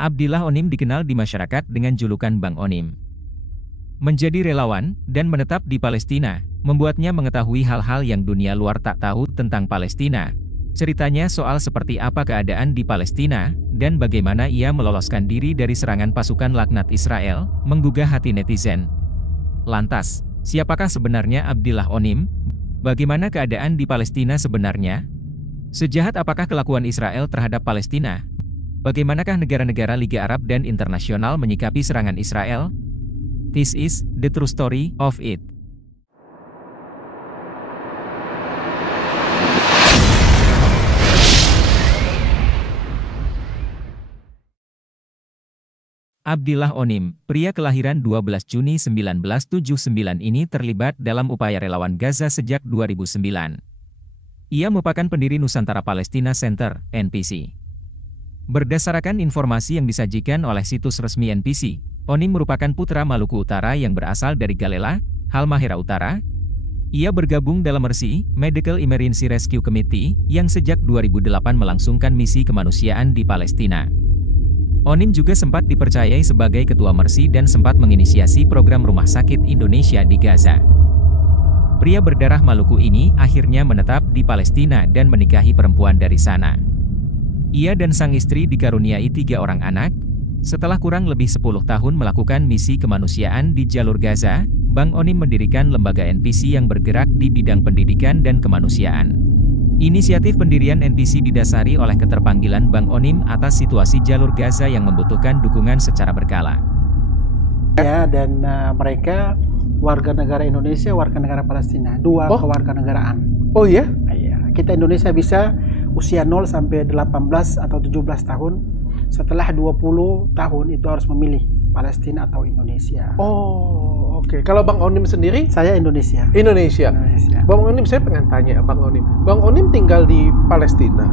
Abdillah Onim dikenal di masyarakat dengan julukan Bang Onim. Menjadi relawan dan menetap di Palestina, membuatnya mengetahui hal-hal yang dunia luar tak tahu tentang Palestina. Ceritanya soal seperti apa keadaan di Palestina, dan bagaimana ia meloloskan diri dari serangan pasukan laknat Israel, menggugah hati netizen. Lantas, siapakah sebenarnya Abdillah Onim? Bagaimana keadaan di Palestina sebenarnya? Sejahat apakah kelakuan Israel terhadap Palestina? Bagaimanakah negara-negara Liga Arab dan internasional menyikapi serangan Israel? This is the true story of it. Abdillah Onim, pria kelahiran 12 Juni 1979 ini terlibat dalam upaya relawan Gaza sejak 2009. Ia merupakan pendiri Nusantara Palestina Center, NPC. Berdasarkan informasi yang disajikan oleh situs resmi NPC, Onim merupakan putra Maluku Utara yang berasal dari Galela, Halmahera Utara. Ia bergabung dalam MERSI, Medical Emergency Rescue Committee, yang sejak 2008 melangsungkan misi kemanusiaan di Palestina. Onim juga sempat dipercayai sebagai ketua MERSI dan sempat menginisiasi program Rumah Sakit Indonesia di Gaza. Pria berdarah Maluku ini akhirnya menetap di Palestina dan menikahi perempuan dari sana. Ia dan sang istri dikaruniai 3 orang anak. Setelah kurang lebih 10 tahun melakukan misi kemanusiaan di jalur Gaza, Bang Onim mendirikan lembaga NPC yang bergerak di bidang pendidikan dan kemanusiaan. Inisiatif pendirian NPC didasari oleh keterpanggilan Bang Onim atas situasi jalur Gaza yang membutuhkan dukungan secara berkala. Ya, dan mereka warga negara Indonesia, warga negara Palestina, dua kewarganegaraan. Oh ya? Iya, kita Indonesia bisa usia 0 sampai 18 atau 17 tahun. Setelah 20 tahun itu harus memilih Palestina atau Indonesia. Oh, oke. Kalau Bang Onim sendiri? Saya Indonesia. Indonesia. Bang Onim, saya pengen tanya Bang Onim. Bang Onim tinggal di Palestina.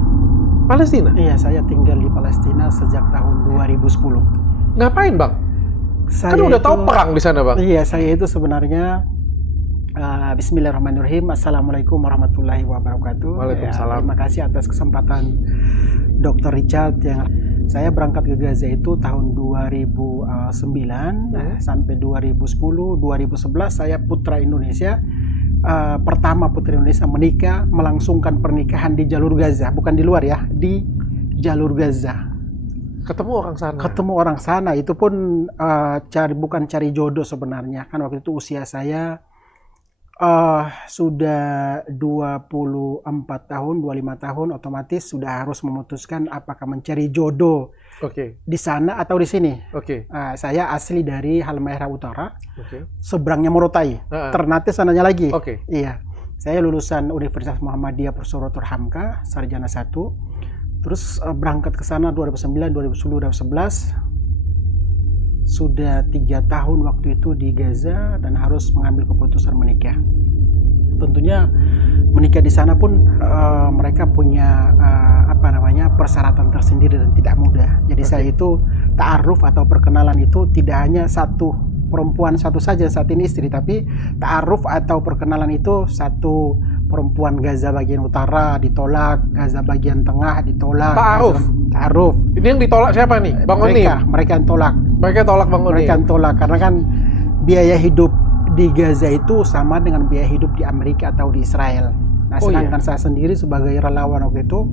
Palestina? Iya, saya tinggal di Palestina sejak tahun 2010. Ngapain Bang? Saya kan udah tahu perang di sana Bang. Iya, saya itu sebenarnya Bismillahirrahmanirrahim. Assalamualaikum warahmatullahi wabarakatuh. Waalaikumsalam. Terima kasih atas kesempatan Dr. Richard. Yang saya berangkat ke Gaza itu tahun 2009 sampai 2010, 2011 saya putra Indonesia. Pertama putra Indonesia menikah, melangsungkan pernikahan di jalur Gaza, bukan di luar ya, di jalur Gaza. Ketemu orang sana. Ketemu orang sana, itu pun bukan cari jodoh sebenarnya. Kan waktu itu usia saya sudah 24 tahun, 25 tahun, otomatis sudah harus memutuskan apakah mencari jodoh di sana atau di sini. Saya asli dari Halmahera Utara, seberangnya Morotai, Ternate sananya lagi. Iya, saya lulusan Universitas Muhammadiyah Profesor Hamka, Sarjana 1. Terus berangkat ke sana 2009, 2010, 2011. Sudah 3 tahun waktu itu di Gaza dan harus mengambil keputusan menikah. Tentunya menikah di sana pun mereka punya persyaratan tersendiri dan tidak mudah. Jadi saya itu ta'aruf atau perkenalan itu tidak hanya satu perempuan satu saja saat ini istri, tapi ta'aruf atau perkenalan itu satu perempuan Gaza bagian utara ditolak, Gaza bagian tengah ditolak. Ta'aruf. Ini yang ditolak siapa nih? Bang Onim? Mereka yang tolak. Mereka tolak Bang Onim? Mereka yang tolak, karena kan biaya hidup di Gaza itu sama dengan biaya hidup di Amerika atau di Israel. Nah, sedangkan saya sendiri sebagai relawan waktu itu,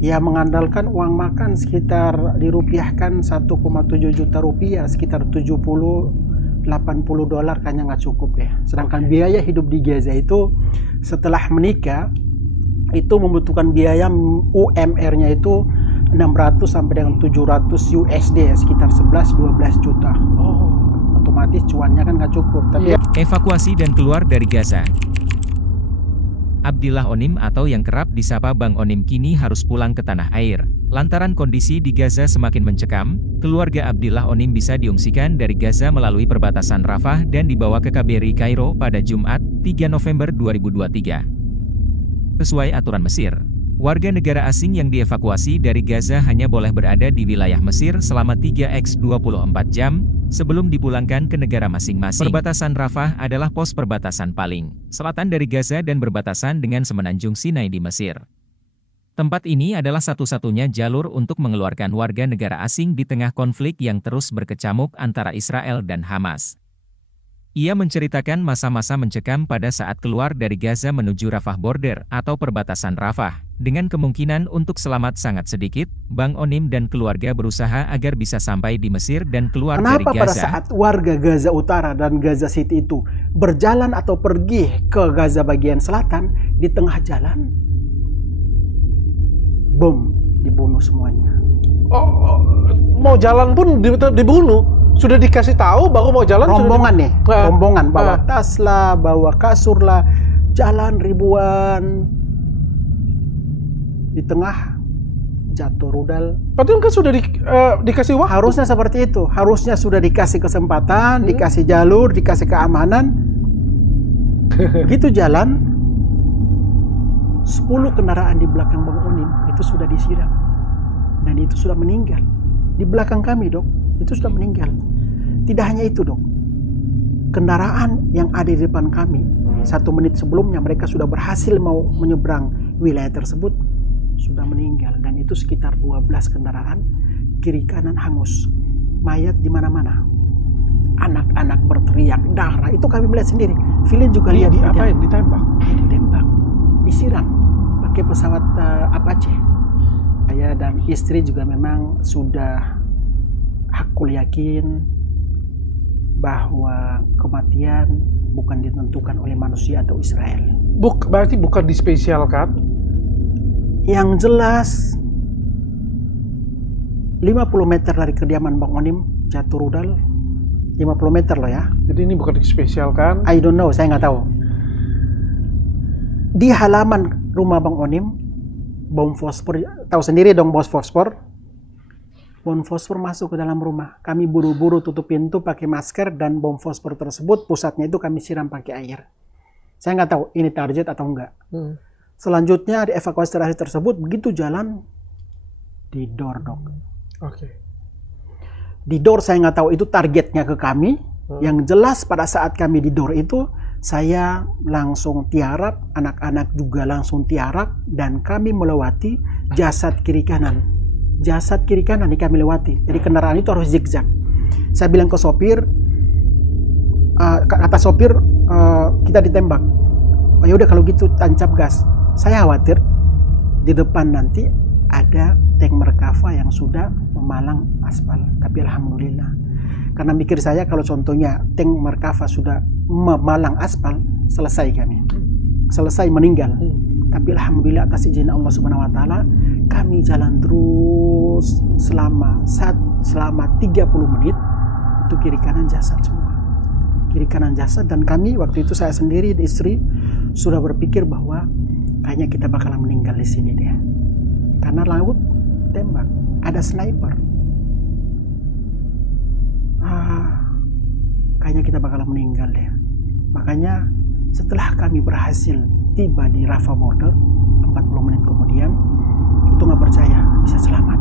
ya mengandalkan uang makan sekitar dirupiahkan 1,7 juta rupiah, sekitar 70-80 dolar kayaknya nggak cukup ya. Sedangkan biaya hidup di Gaza itu setelah menikah, itu membutuhkan biaya UMR-nya itu 600 sampai dengan 700 USD ya, sekitar 11-12 juta. Otomatis cuannya kan nggak cukup. Tapi evakuasi dan keluar dari Gaza. Abdillah Onim atau yang kerap disapa Bang Onim kini harus pulang ke tanah air. Lantaran kondisi di Gaza semakin mencekam, keluarga Abdillah Onim bisa diungsikan dari Gaza melalui perbatasan Rafah dan dibawa ke KBRI Kairo pada Jumat, 3 November 2023. Sesuai aturan Mesir, warga negara asing yang dievakuasi dari Gaza hanya boleh berada di wilayah Mesir selama 3x24 jam, sebelum dipulangkan ke negara masing-masing. Perbatasan Rafah adalah pos perbatasan paling selatan dari Gaza dan berbatasan dengan Semenanjung Sinai di Mesir. Tempat ini adalah satu-satunya jalur untuk mengeluarkan warga negara asing di tengah konflik yang terus berkecamuk antara Israel dan Hamas. Ia menceritakan masa-masa mencekam pada saat keluar dari Gaza menuju Rafah border atau perbatasan Rafah. Dengan kemungkinan untuk selamat sangat sedikit, Bang Onim dan keluarga berusaha agar bisa sampai di Mesir dan keluar dari Gaza. Kenapa pada saat warga Gaza Utara dan Gaza City itu berjalan atau pergi ke Gaza bagian selatan, di tengah jalan, bom, dibunuh semuanya. Mau jalan pun dibunuh. Sudah dikasih tahu baru mau jalan. Rombongan nih, rombongan bawa tas lah, bawa kasur lah, jalan ribuan. Di tengah jatuh rudal. Padahal kan sudah dikasih waktu. Harusnya seperti itu. Harusnya sudah dikasih kesempatan, dikasih jalur, dikasih keamanan. Begitu jalan, 10 kendaraan di belakang Bang Onim itu sudah disiram. Dan itu sudah meninggal. Di belakang kami, Dok, itu sudah meninggal. Tidak hanya itu, Dok. Kendaraan yang ada di depan kami, 1 menit sebelumnya mereka sudah berhasil mau menyeberang wilayah tersebut, sudah meninggal. Dan itu sekitar 12 kendaraan, kiri kanan hangus. Mayat di mana-mana. Anak-anak berteriak, darah. Itu kami melihat sendiri. Filin juga lihat. Diapain? Ditembak? Ditembak. Disiram. Pakai pesawat Apache. Saya dan istri juga memang sudah hakul yakin bahwa kematian bukan ditentukan oleh manusia atau Israel. Berarti bukan dispesialkan? Yang jelas 50 meter dari kediaman Bang Onim jatuh rudal. 50 meter loh ya. Jadi ini bukan dispesialkan? I don't know, saya nggak tahu. Di halaman rumah Bang Onim, bom fosfor, tahu sendiri dong bom fosfor. Bom fosfor masuk ke dalam rumah. Kami buru-buru tutup pintu pakai masker dan bom fosfor tersebut pusatnya itu kami siram pakai air. Saya nggak tahu ini target atau enggak. Selanjutnya di evakuasi terakhir tersebut begitu jalan didor, Dok. Oke. Didor saya nggak tahu itu targetnya ke kami. Yang jelas pada saat kami didor itu saya langsung tiarap, anak-anak juga langsung tiarap dan kami melewati jasad kiri kanan. Jasad kiri kanan ini kami lewati. Jadi kendaraan itu harus zigzag. Saya bilang ke sopir, kata sopir, kita ditembak. Oh ya udah kalau gitu tancap gas. Saya khawatir di depan nanti ada tank Merkava yang sudah memalang aspal. Tapi alhamdulillah. Karena mikir saya kalau contohnya tank Merkava sudah memalang aspal, selesai kami. Selesai meninggal. Tapi alhamdulillah atas izin Allah Subhanahu wa taala kami jalan terus selama 30 menit itu kiri kanan jasad semua. Kiri kanan jasad dan kami waktu itu saya sendiri dan istri sudah berpikir bahwa kayaknya kita bakalan meninggal di sini deh. Karena laut tembak, ada sniper. Kayaknya kita bakalan meninggal deh. Makanya setelah kami berhasil tiba di Rafah border 40 menit kemudian itu nggak percaya bisa selamat.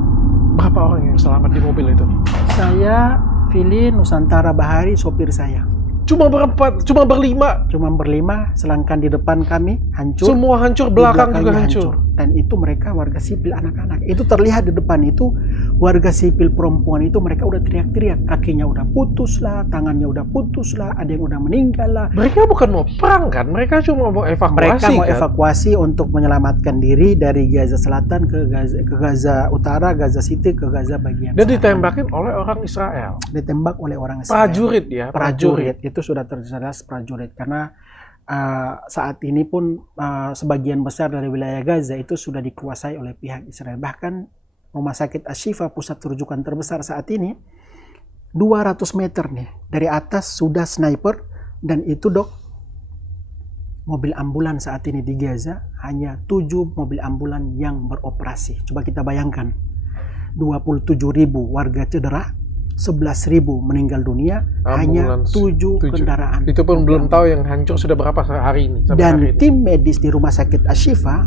Berapa orang yang selamat di mobil itu? Saya, Filin, Nusantara Bahari, sopir saya. Cuma berempat, cuma berlima, sedangkan di depan kami hancur. Semua hancur, belakang juga hancur. Dan itu mereka warga sipil anak-anak. Itu terlihat di depan itu warga sipil perempuan itu mereka udah teriak-teriak, kakinya udah putus lah, tangannya udah putus lah, ada yang udah meninggal lah. Mereka bukan mau perang kan? Mereka cuma mau evakuasi. Mereka mau evakuasi untuk menyelamatkan diri dari Gaza Selatan ke Gaza Utara, Gaza City ke Gaza bagian. Dan ditembakin oleh orang Israel. Ditembak oleh orang Israel. Prajurit ya. Prajurit. Itu sudah terjelas prajurit karena saat ini pun sebagian besar dari wilayah Gaza itu sudah dikuasai oleh pihak Israel. Bahkan Rumah Sakit Ashifa, pusat rujukan terbesar saat ini, 200 meter nih dari atas sudah sniper. Dan itu, Dok, mobil ambulan saat ini di Gaza hanya 7 mobil ambulan yang beroperasi. Coba kita bayangkan, 27.000 warga cedera, 11.000 meninggal dunia, hanya 7 kendaraan. Itu pun belum tahu yang hancur sudah berapa hari ini. Dan hari ini. Tim medis di Rumah Sakit Ashifa,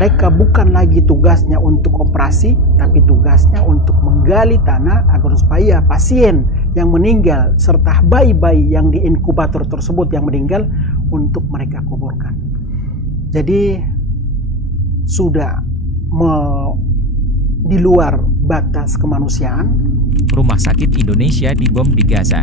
mereka bukan lagi tugasnya untuk operasi, tapi tugasnya untuk menggali tanah agar supaya pasien yang meninggal serta bayi-bayi yang di inkubator tersebut yang meninggal untuk mereka kuburkan. Jadi sudah di luar batas kemanusiaan. Rumah sakit Indonesia dibom di Gaza.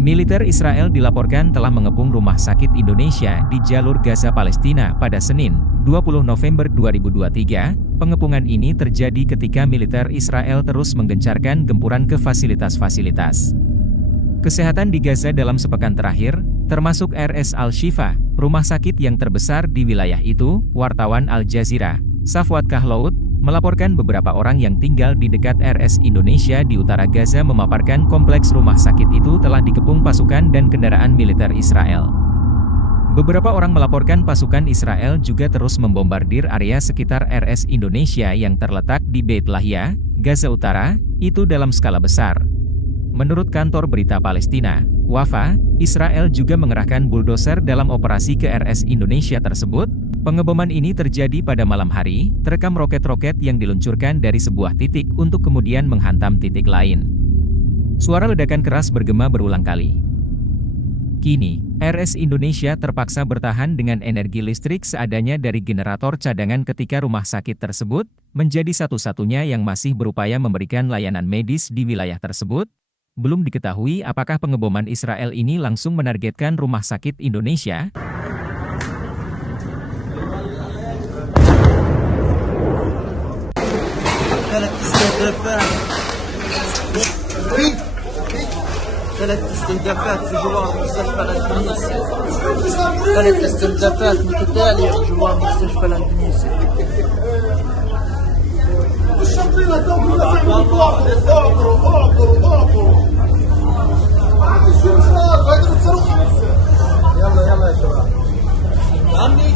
Militer Israel dilaporkan telah mengepung rumah sakit Indonesia di jalur Gaza Palestina pada Senin, 20 November 2023. Pengepungan ini terjadi ketika militer Israel terus menggencarkan gempuran ke fasilitas-fasilitas kesehatan di Gaza dalam sepekan terakhir, termasuk RS Al-Shifa, rumah sakit yang terbesar di wilayah itu. Wartawan Al Jazeera, Safwat Kahlout, melaporkan beberapa orang yang tinggal di dekat RS Indonesia di utara Gaza memaparkan kompleks rumah sakit itu telah dikepung pasukan dan kendaraan militer Israel. Beberapa orang melaporkan pasukan Israel juga terus membombardir area sekitar RS Indonesia yang terletak di Beit Lahia, Gaza Utara, itu dalam skala besar. Menurut kantor berita Palestina, Wafa, Israel juga mengerahkan buldoser dalam operasi ke RS Indonesia tersebut. Pengeboman ini terjadi pada malam hari, terekam roket-roket yang diluncurkan dari sebuah titik untuk kemudian menghantam titik lain. Suara ledakan keras bergema berulang kali. Kini, RS Indonesia terpaksa bertahan dengan energi listrik seadanya dari generator cadangan ketika rumah sakit tersebut menjadi satu-satunya yang masih berupaya memberikan layanan medis di wilayah tersebut. Belum diketahui apakah pengeboman Israel ini langsung menargetkan rumah sakit Indonesia. ثلاث استهدافات في جوار مستشفى الأندونيسي. ثلاث استهدافات متتالية في جوار مستشفى الأندونيسي. يلا يا شباب. عمي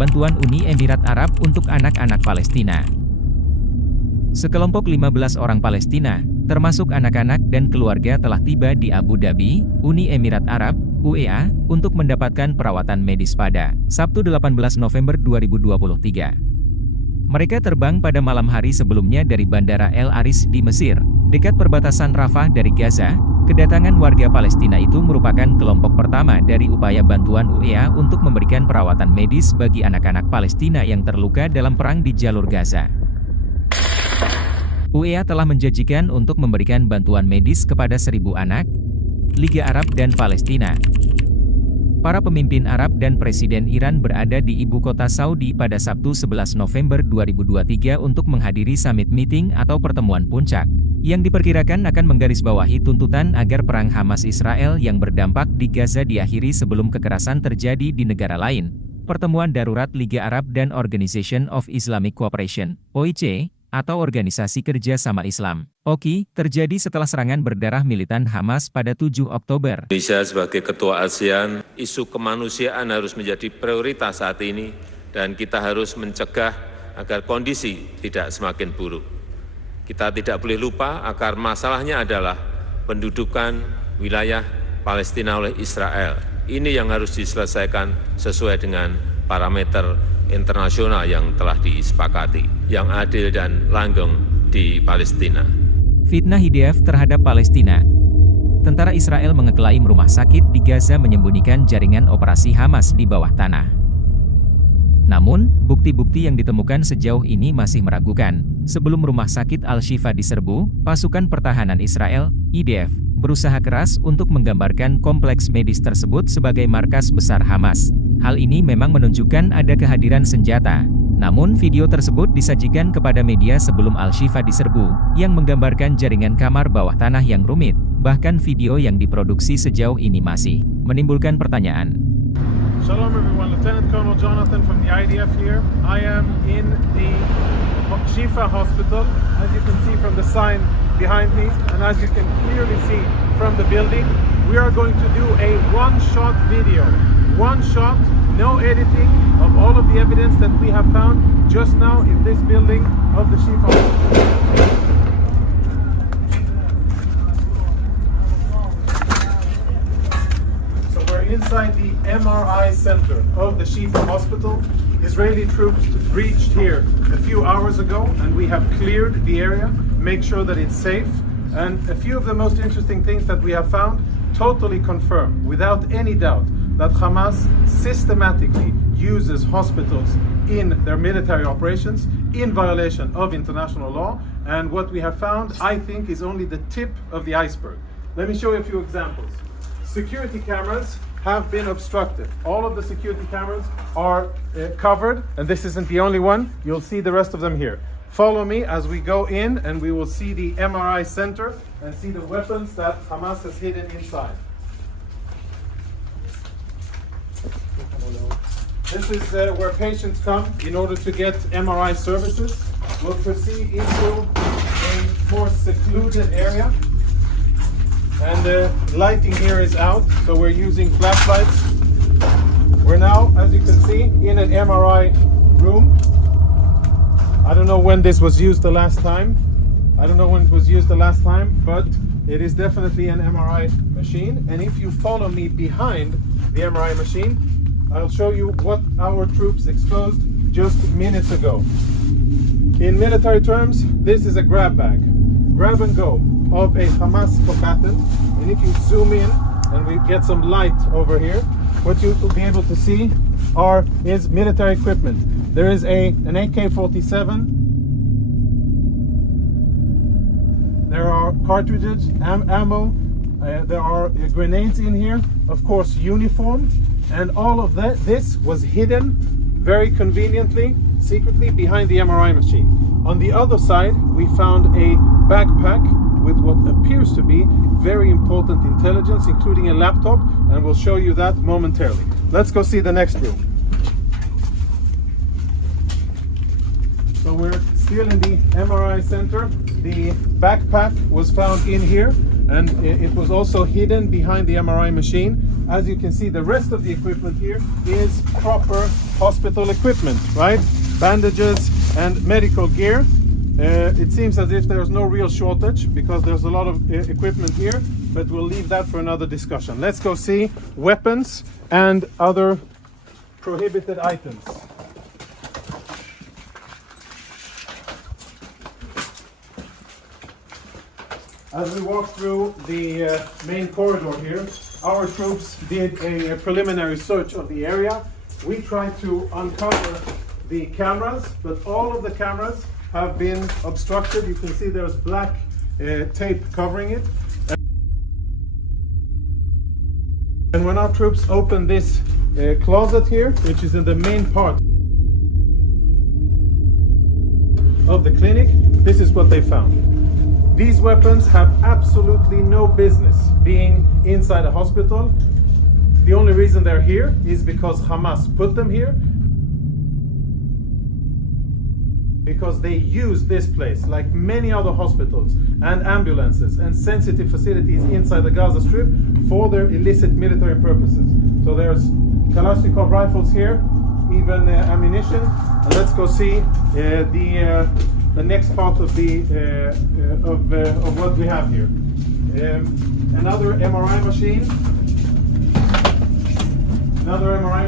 Bantuan Uni Emirat Arab untuk anak-anak Palestina. Sekelompok 15 orang Palestina, termasuk anak-anak dan keluarga telah tiba di Abu Dhabi, Uni Emirat Arab, UEA, untuk mendapatkan perawatan medis pada Sabtu 18 November 2023. Mereka terbang pada malam hari sebelumnya dari Bandara El Aris di Mesir, dekat perbatasan Rafah dari Gaza. Kedatangan warga Palestina itu merupakan kelompok pertama dari upaya bantuan UEA untuk memberikan perawatan medis bagi anak-anak Palestina yang terluka dalam perang di jalur Gaza. UEA telah menjanjikan untuk memberikan bantuan medis kepada 1.000 anak, Liga Arab dan Palestina. Para pemimpin Arab dan Presiden Iran berada di ibu kota Saudi pada Sabtu 11 November 2023 untuk menghadiri summit meeting atau pertemuan puncak, yang diperkirakan akan menggarisbawahi tuntutan agar perang Hamas-Israel yang berdampak di Gaza diakhiri sebelum kekerasan terjadi di negara lain. Pertemuan darurat Liga Arab dan Organization of Islamic Cooperation, OIC, atau Organisasi Kerja Sama Islam, OKI, terjadi setelah serangan berdarah militan Hamas pada 7 Oktober. Indonesia sebagai ketua ASEAN, isu kemanusiaan harus menjadi prioritas saat ini dan kita harus mencegah agar kondisi tidak semakin buruk. Kita tidak boleh lupa akar masalahnya adalah pendudukan wilayah Palestina oleh Israel. Ini yang harus diselesaikan sesuai dengan parameter internasional yang telah disepakati, yang adil dan langgeng di Palestina. Fitnah IDF terhadap Palestina. Tentara Israel mengeklaim rumah sakit di Gaza menyembunyikan jaringan operasi Hamas di bawah tanah. Namun, bukti-bukti yang ditemukan sejauh ini masih meragukan. Sebelum rumah sakit Al-Shifa diserbu, pasukan pertahanan Israel, IDF, berusaha keras untuk menggambarkan kompleks medis tersebut sebagai markas besar Hamas. Hal ini memang menunjukkan ada kehadiran senjata. Namun video tersebut disajikan kepada media sebelum Al-Shifa diserbu, yang menggambarkan jaringan kamar bawah tanah yang rumit. Bahkan video yang diproduksi sejauh ini masih menimbulkan pertanyaan. Shalom everyone, Lieutenant Colonel Jonathan from the IDF here. I am in the Shifa Hospital, as you can see from the sign behind me, and as you can clearly see from the building. We are going to do a one-shot video. One shot, no editing, of all of the evidence that we have found just now in this building of the Shifa Hospital. So we're inside inside the MRI center of the Shifa Hospital. Israeli troops reached here a few hours ago, and we have cleared the area, make sure that it's safe. And a few of the most interesting things that we have found totally confirm, without any doubt, that Hamas systematically uses hospitals in their military operations in violation of international law. And what we have found, I think, is only the tip of the iceberg. Let me show you a few examples. Security cameras have been obstructed. All of the security cameras are covered, and this isn't the only one. You'll see the rest of them here. Follow me as we go in, and we will see the MRI center and see the weapons that Hamas has hidden inside. This is where patients come in order to get MRI services. We'll proceed into a more secluded area. And the lighting here is out, so we're using flashlights. We're now, as you can see, in an MRI room. I don't know when this was used the last time. But it is definitely an MRI machine. And if you follow me behind the MRI machine, I'll show you what our troops exposed just minutes ago. In military terms, this is a grab bag, grab and go of a Hamas combatant. And if you zoom in and we get some light over here, what you will be able to see is military equipment. There is an AK-47. There are cartridges, ammo. There are grenades in here. Of course, uniform. And all of this was hidden very conveniently, secretly behind the MRI machine. On the other side, we found a backpack with what appears to be very important intelligence, including a laptop, and we'll show you that momentarily. Let's go see the next room. So we're still in the MRI center. The backpack was found in here, and it was also hidden behind the MRI machine. As you can see, the rest of the equipment here is proper hospital equipment, right? Bandages and medical gear. It seems as if there's no real shortage because there's a lot of equipment here, but we'll leave that for another discussion. Let's go see weapons and other prohibited items. As we walk through the main corridor here, our troops did a preliminary search of the area. We tried to uncover the cameras, but all of the cameras have been obstructed. You can see there's black tape covering it. And when our troops opened this closet here, which is in the main part of the clinic, this is what they found. These weapons have absolutely no business being inside a hospital. The only reason they're here is because Hamas put them here, because they use this place, like many other hospitals and ambulances and sensitive facilities inside the Gaza Strip, for their illicit military purposes. So there's Kalashnikov rifles here, even ammunition. And let's go see the next part of what we have here. Another MRI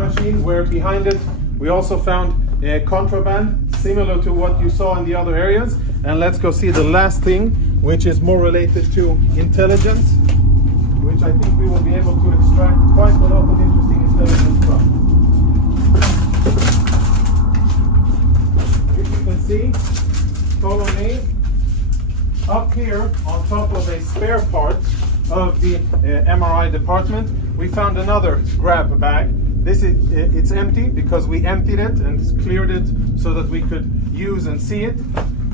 machine, where behind it we also found contraband similar to what you saw in the other areas. And let's go see the last thing, which is more related to intelligence, which I think we will be able to extract quite a lot of interesting intelligence from. If you can see, follow me. Up here on top of a spare part of the MRI department, we found another grab bag. It's empty because we emptied it and cleared it so that we could use and see it.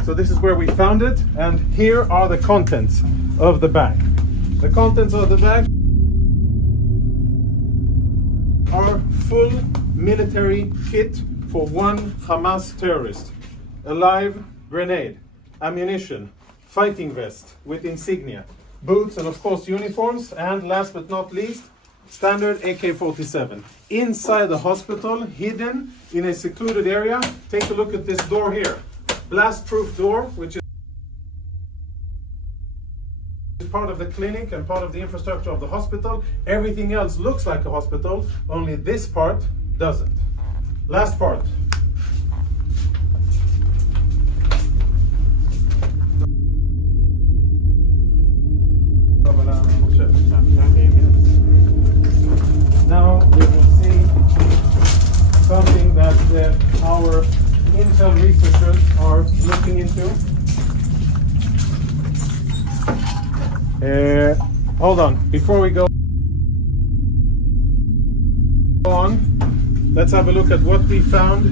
So this is where we found it, and here are the contents of the bag. The contents of the bag are full military kit for one Hamas terrorist. A live grenade, ammunition, fighting vest with insignia, boots, and of course uniforms, and last but not least, standard AK-47. Inside the hospital, hidden in a secluded area. Take a look at this door here. Blast-proof door, which is part of the clinic and part of the infrastructure of the hospital. Everything else looks like a hospital, only this part doesn't. Last part. Now we will see something that our Intel researchers are looking into. Hold on, before we go on, let's have a look at what we found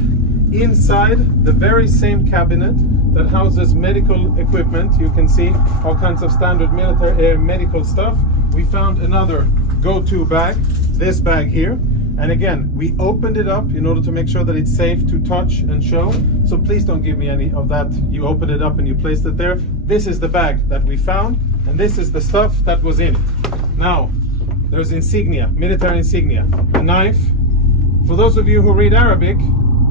inside the very same cabinet that houses medical equipment. You can see all kinds of standard military medical stuff. We found another go-to bag, this bag here. And again, we opened it up in order to make sure that it's safe to touch and show. So please don't give me any of that. You opened it up and you placed it there. This is the bag that we found, and this is the stuff that was in it. Now, there's insignia, military insignia, a knife. For those of you who read Arabic,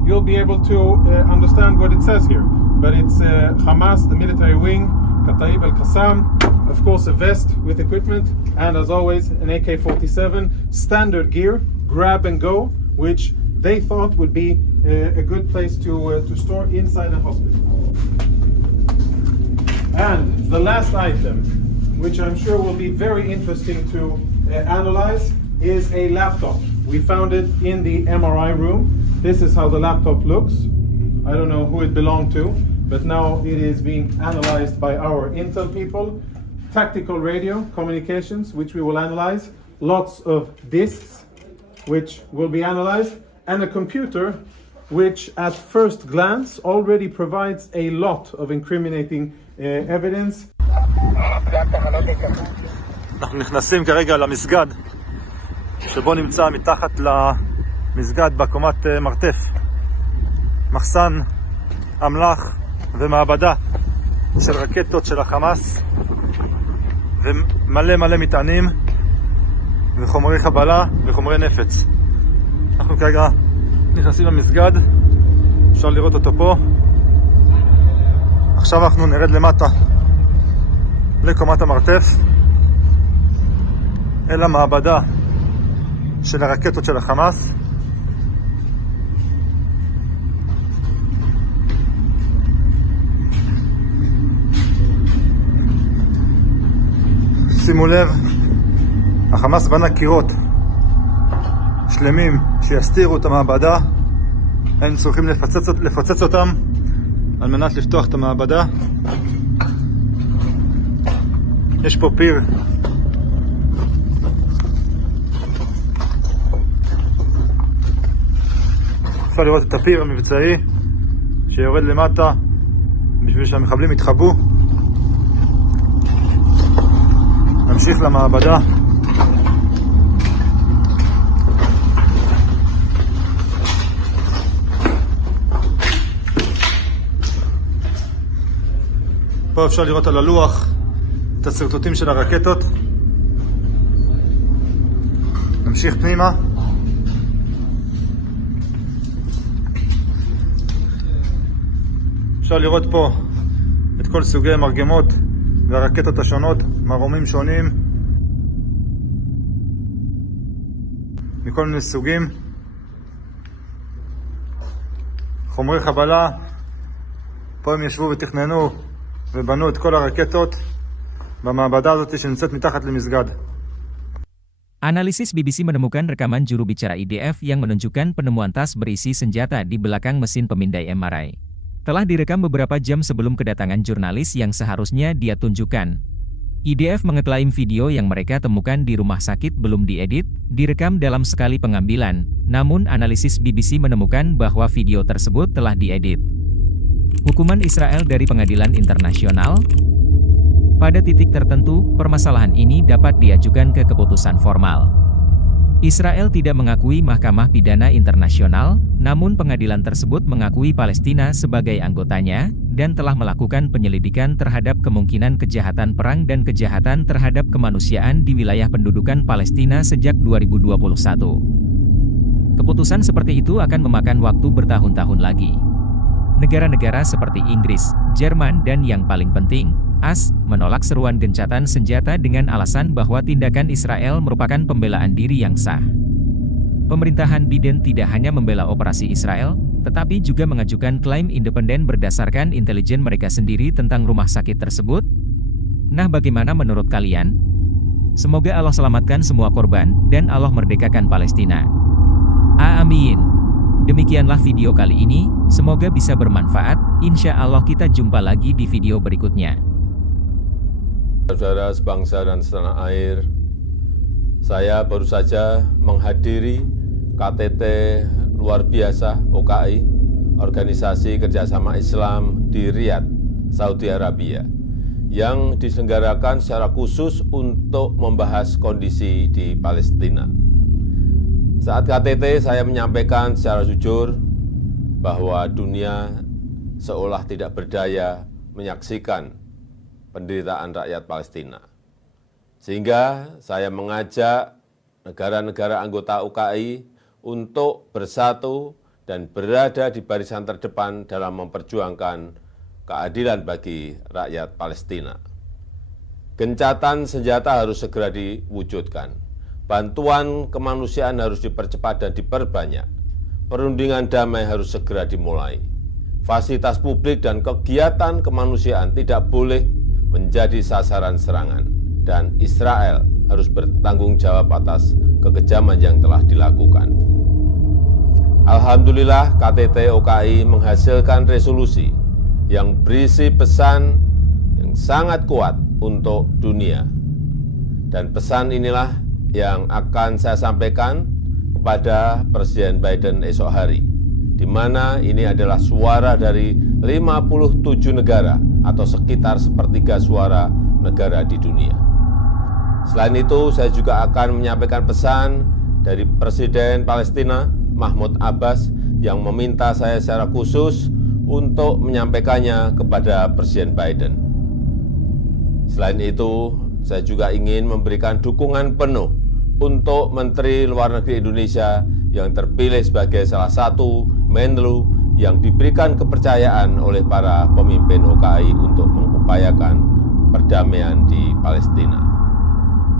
you'll be able to understand what it says here. But it's Hamas, the military wing, Kataib al-Qassam, of course a vest with equipment, and as always an AK-47, standard gear, grab and go, which they thought would be a good place to store inside a hospital. And the last item, which I'm sure will be very interesting to analyze, is a laptop. We found it in the MRI room. This is how the laptop looks. I don't know who it belonged to, but now it is being analyzed by our Intel people. Tactical radio communications, which we will analyze. Lots of disks, which will be analyzed. And a computer, which at first glance already provides a lot of incriminating evidence. אנחנו נכנסים כרגע למסגד, שבו נמצא מתחת למסגד בקומת מרתף מחסן אמל"ח ומעבדה של רקטות של החמאס ומלא מלא מטענים וחומרי חבלה וחומרי נפץ. אנחנו כרגע נכנסים למסגד, אפשר לראות אותו פה. עכשיו אנחנו נרד למטה לקומת המרתף, אל המעבדה של הרקטות של החמאס. שימו לב, החמאס בנה קירות שלמים שיסתירו את המעבדה. הם צריכים לפוצץ אותם על מנת לפתוח את המעבדה. יש פה פיר אפשר לראות את הפיר המבצעי שיורד למטה בשביל שהמחבלים יתחבאו. נמשיך למעבדה. פה אפשר לראות על הלוח את הסרטוטים של הרקטות. נמשיך פנימה. אפשר לראות פה את כל סוגי המרגמות והרקטות השונות, מרומים שונים מכל מיני סוגים, חומרי חבלה. פה הם ישבו ותכננו ובנו את כל הרקטות במעבדה הזאת שנמצאת מתחת למסגד. Analisis BBC menemukan rekaman juru bicara IDF yang menunjukkan penemuan tas berisi senjata di belakang mesin pemindai MRI. Telah direkam beberapa jam sebelum kedatangan jurnalis yang seharusnya dia tunjukkan. IDF mengeklaim video yang mereka temukan di rumah sakit belum diedit, direkam dalam sekali pengambilan, namun analisis BBC menemukan bahwa video tersebut telah diedit. Hukuman Israel dari pengadilan internasional. Pada titik tertentu, permasalahan ini dapat diajukan ke keputusan formal. Israel tidak mengakui Mahkamah Pidana Internasional, namun pengadilan tersebut mengakui Palestina sebagai anggotanya, dan telah melakukan penyelidikan terhadap kemungkinan kejahatan perang dan kejahatan terhadap kemanusiaan di wilayah pendudukan Palestina sejak 2021. Keputusan seperti itu akan memakan waktu bertahun-tahun lagi. Negara-negara seperti Inggris, Jerman dan yang paling penting, AS, menolak seruan gencatan senjata dengan alasan bahwa tindakan Israel merupakan pembelaan diri yang sah. Pemerintahan Biden tidak hanya membela operasi Israel, tetapi juga mengajukan klaim independen berdasarkan intelijen mereka sendiri tentang rumah sakit tersebut. Nah, bagaimana menurut kalian? Semoga Allah selamatkan semua korban, dan Allah merdekakan Palestina. Amin. Demikianlah video kali ini, semoga bisa bermanfaat. Insya Allah kita jumpa lagi di video berikutnya. Saudara sebangsa dan setanah air, saya baru saja menghadiri KTT luar biasa OKI, Organisasi Kerjasama Islam di Riyadh, Saudi Arabia, yang diselenggarakan secara khusus untuk membahas kondisi di Palestina. Saat KTT saya menyampaikan secara jujur bahwa dunia seolah tidak berdaya menyaksikan penderitaan rakyat Palestina. Sehingga saya mengajak negara-negara anggota UKI untuk bersatu dan berada di barisan terdepan dalam memperjuangkan keadilan bagi rakyat Palestina. Gencatan senjata harus segera diwujudkan. Bantuan kemanusiaan harus dipercepat dan diperbanyak. Perundingan damai harus segera dimulai. Fasilitas publik dan kegiatan kemanusiaan tidak boleh menjadi sasaran serangan. Dan Israel harus bertanggung jawab atas kekejaman yang telah dilakukan. Alhamdulillah KTT OKI menghasilkan resolusi yang berisi pesan yang sangat kuat untuk dunia. Dan pesan inilah yang akan saya sampaikan kepada Presiden Biden esok hari, di mana ini adalah suara dari 57 negara atau sekitar sepertiga suara negara di dunia. Selain itu, saya juga akan menyampaikan pesan dari Presiden Palestina, Mahmud Abbas, yang meminta saya secara khusus untuk menyampaikannya kepada Presiden Biden. Selain itu, saya juga ingin memberikan dukungan penuh untuk Menteri Luar Negeri Indonesia yang terpilih sebagai salah satu Menlu yang diberikan kepercayaan oleh para pemimpin OKI untuk mengupayakan perdamaian di Palestina.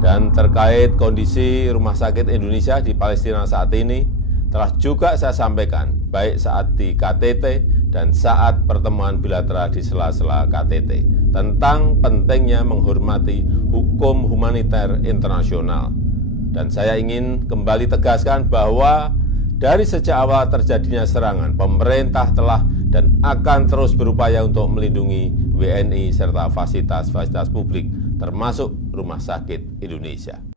Dan terkait kondisi Rumah Sakit Indonesia di Palestina saat ini, telah juga saya sampaikan baik saat di KTT dan saat pertemuan bilateral di sela-sela KTT tentang pentingnya menghormati hukum humaniter internasional. Dan saya ingin kembali tegaskan bahwa dari sejak awal terjadinya serangan, pemerintah telah dan akan terus berupaya untuk melindungi WNI serta fasilitas-fasilitas publik, termasuk Rumah Sakit Indonesia.